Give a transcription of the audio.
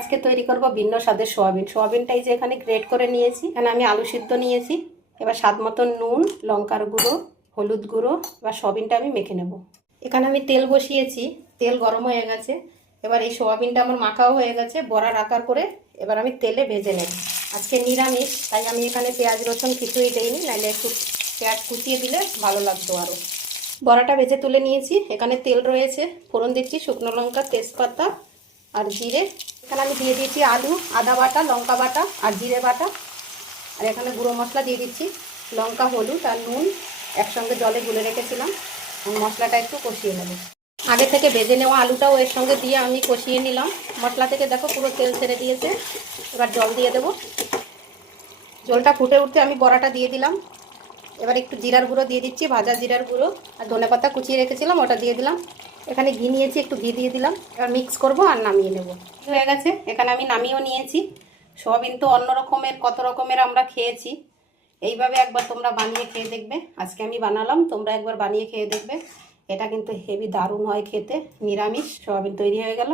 আজকে তৈরি করব ভিন্ন স্বাদের সোয়াবিন। সোয়াবিনটাই যে এখানে গ্রেট করে নিয়েছি। এখানে আমি আলু সিদ্ধ নিয়েছি। এবার স্বাদ মতো নুন, লঙ্কার গুঁড়ো, হলুদ গুঁড়ো, এবার সোয়াবিনটা আমি মেখে নেব। এখানে আমি তেল বসিয়েছি, তেল গরম হয়ে গেছে। এবার এই সোয়াবিনটা আমার মাখাও হয়ে গেছে, বড়ার আকার করে এবার আমি তেলে ভেজে নেব। আজকে নিরামিষ, তাই আমি এখানে পেঁয়াজ রসুন কিছুই দেইনি, নাহলে একটু পেঁয়াজ কুচিয়ে দিলে ভালো লাগতো আরও। বড়াটা ভেজে তুলে নিয়েছি। এখানে তেল রয়েছে, ফোড়ন দিচ্ছি শুকনো লঙ্কা, তেজপাতা আর জিরে। এখানে আমি দিয়ে দিয়েছি আলু, আদা বাটা, লঙ্কা বাটা আর জিরে বাটা। আর এখানে গুঁড়ো মশলা দিয়ে দিচ্ছি, লঙ্কা, হলুদ আর নুন একসঙ্গে জলে গুলে রেখেছিলাম। মশলাটা একটু কষিয়ে নেব। আগে থেকে ভেজে নেওয়া আলুটাও এর সঙ্গে দিয়ে আমি কষিয়ে নিলাম। মশলা থেকে দেখো পুরো তেল ছেড়ে দিয়েছে। এবার জল দিয়ে দেব। জলটা ফুটে উঠতে আমি বড়াটা দিয়ে দিলাম। এবার একটু জিরার গুঁড়ো দিয়ে দিচ্ছি, ভাজা জিরার গুঁড়ো, আর ধনেপাতা কুচিয়ে রেখেছিলাম ওটা দিয়ে দিলাম। এখানে ঘি নিয়েছি, একটু ঘি দিয়ে দিলাম। এবার মিক্স করব আর নামিয়ে নেব। হয়ে গেছে, এখানে আমি নামিয়েও নিয়েছি। সোয়াবিন তো অন্য রকমের, কত রকমের আমরা খেয়েছি। এইভাবে একবার তোমরা বানিয়ে খেয়ে দেখবে। আজকে আমি বানালাম, তোমরা একবার বানিয়ে খেয়ে দেখবে। এটা কিন্তু হেভি দারুণ হয় খেতে। নিরামিষ সোয়াবিন তৈরি হয়ে গেল।